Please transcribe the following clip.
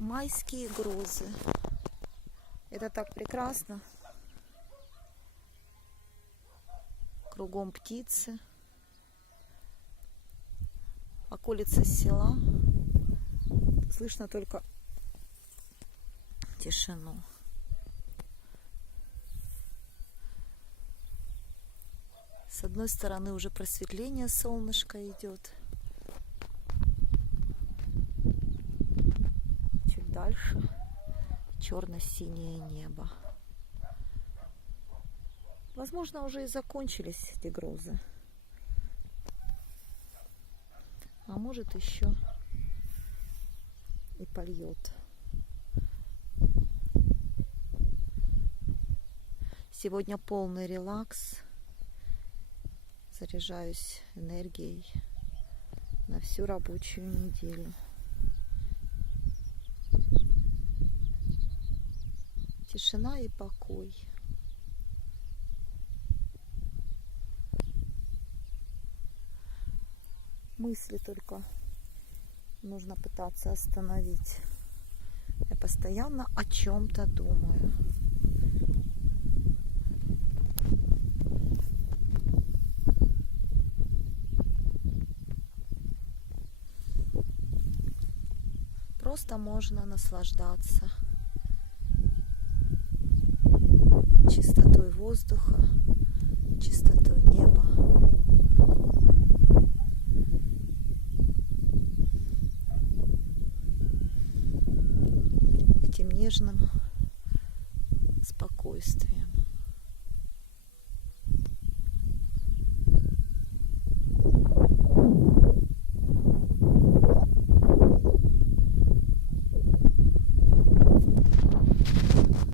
Майские грозы. Это так прекрасно. Кругом птицы. Околица села. Слышно только тишину. С одной стороны уже просветление, солнышко идет. Чуть дальше черно-синее небо. Возможно, уже и закончились эти грозы. А может, еще и польет. Сегодня полный релакс. Заряжаюсь энергией на всю рабочую неделю. Тишина и покой. Мысли только нужно пытаться остановить. Я постоянно о чем-то думаю. Просто можно наслаждаться чистотой воздуха, чистотой неба. Этим нежным спокойствием.